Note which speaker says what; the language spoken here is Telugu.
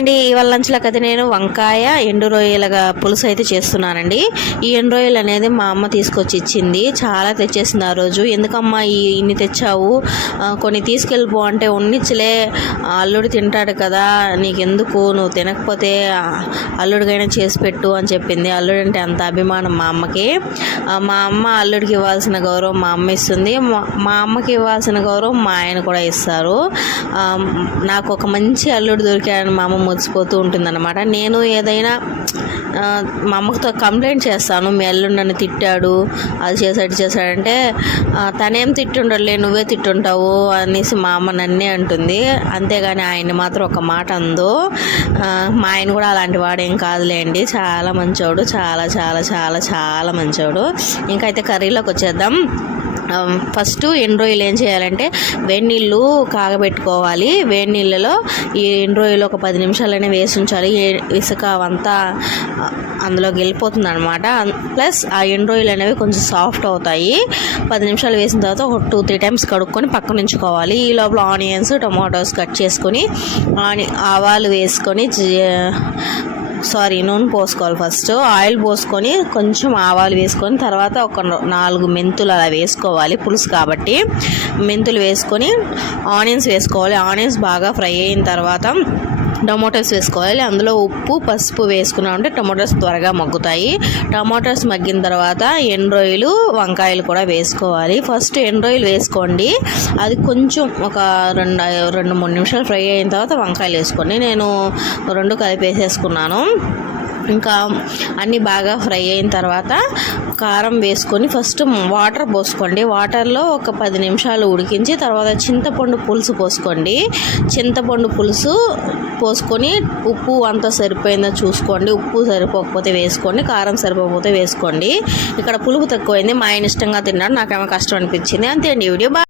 Speaker 1: అండి ఇవాళ లంచ్లోకి అయితే నేను వంకాయ ఎండు రొయ్యలుగా పులుసు అయితే చేస్తున్నానండి. ఈ ఎండు రొయ్యలు అనేది మా అమ్మ తీసుకొచ్చి ఇచ్చింది. చాలా తెచ్చేసింది ఆ రోజు. ఎందుకమ్మా ఈ ఇన్ని తెచ్చావు? కొన్ని తీసుకెళ్ళిపో అంటే ఉన్నిచ్చలే. అల్లుడు తింటాడు కదా నీకెందుకు? నువ్వు తినకపోతే అల్లుడికైనా చేసి పెట్టు అని చెప్పింది. అల్లుడు అంటే అంత అభిమానం మా అమ్మకి. మా అమ్మ అల్లుడికి ఇవ్వాల్సిన గౌరవం మా అమ్మ ఇస్తుంది. మా- మా అమ్మకి ఇవ్వాల్సిన గౌరవం మా ఆయన కూడా ఇస్తారు. నాకు ఒక మంచి అల్లుడు దొరికాడని మా అమ్మ మురిసిపోతూ ఉంటుందన్నమాట. నేను ఏదైనా మా అమ్మతో కంప్లైంట్ చేస్తాను. మీ అల్లుడు నన్ను తిట్టాడు అది చేశాడు చేశాడంటే తనేం తిట్టుండలే నువ్వే తిట్టుంటావు అనేసి మా అమ్మ నన్నే అంటుంది. అంతేగాని ఆయన్ని మాత్రం ఒక మాట అందో. మా ఆయన కూడా అలాంటి వాడేం కాదులేండి చాలా మంచోడు చాలా చాలా చాలా చాలా మంచోడు. ఇంకైతే అయితే కర్రీలోకి వచ్చేద్దాం. ఫస్ట్ ఎండ్రోయిల్ ఏం చేయాలంటే వేడి నీళ్ళు కాగబెట్టుకోవాలి. వేడి నీళ్ళలో ఈ ఎండు ఒక పది నిమిషాలనే వేసి ఉంచాలి. ఇసుక అవంతా అందులోకి వెళ్ళిపోతుంది అనమాట ప్లస్ ఆ ఎండు అనేవి కొంచెం సాఫ్ట్ అవుతాయి. పది నిమిషాలు వేసిన తర్వాత ఒక టూ త్రీ టైమ్స్ కడుక్కొని పక్కన ఉంచుకోవాలి. ఈ లోపల ఆనియన్స్ టొమాటోస్ కట్ చేసుకొని ఆని ఆవాలు వేసుకొని జీ- సారీ నూనె పోసుకోవాలి ఫస్ట్ ఆయిల్ పోసుకొని కొంచెం ఆవాలు వేసుకొని తర్వాత ఒక నాలుగు మెంతులు అలా వేసుకోవాలి పులుసు కాబట్టి. మెంతులు వేసుకొని ఆనియన్స్ వేసుకోవాలి. ఆనియన్స్ బాగా ఫ్రై అయిన తర్వాత టమాటోస్ వేసుకోవాలి. అందులో ఉప్పు పసుపు వేసుకున్నాం అంటే టమాటోస్ త్వరగా మగ్గుతాయి. టమాటోస్ మగ్గిన తర్వాత ఎండ్రాయిలు వంకాయలు కూడా వేసుకోవాలి. ఫస్ట్ ఎండ్రాయిలు వేసుకోండి. అది కొంచెం ఒక రెండు రెండు మూడు నిమిషాలు ఫ్రై అయిన తర్వాత వంకాయలు వేసుకోండి. నేను రెండు కలిపి వేసేసుకున్నాను ఇంకా అన్నీ బాగా ఫ్రై అయిన తర్వాత కారం వేసుకొని ఫస్ట్ వాటర్ పోసుకోండి. వాటర్లో ఒక పది నిమిషాలు ఉడికించి తర్వాత చింతపండు పులుసు పోసుకోండి. చింతపండు పులుసు పోసుకొని ఉప్పు అంతా సరిపోయిందో చూసుకోండి. ఉప్పు సరిపోకపోతే వేసుకోండి. కారం సరిపోకపోతే వేసుకోండి. ఇక్కడ పులుపు తక్కువైంది. మా ఆయన ఇష్టంగా తిన్నాడు. నాకేమో కష్టం అనిపించింది. అంతే అండి. వీడియో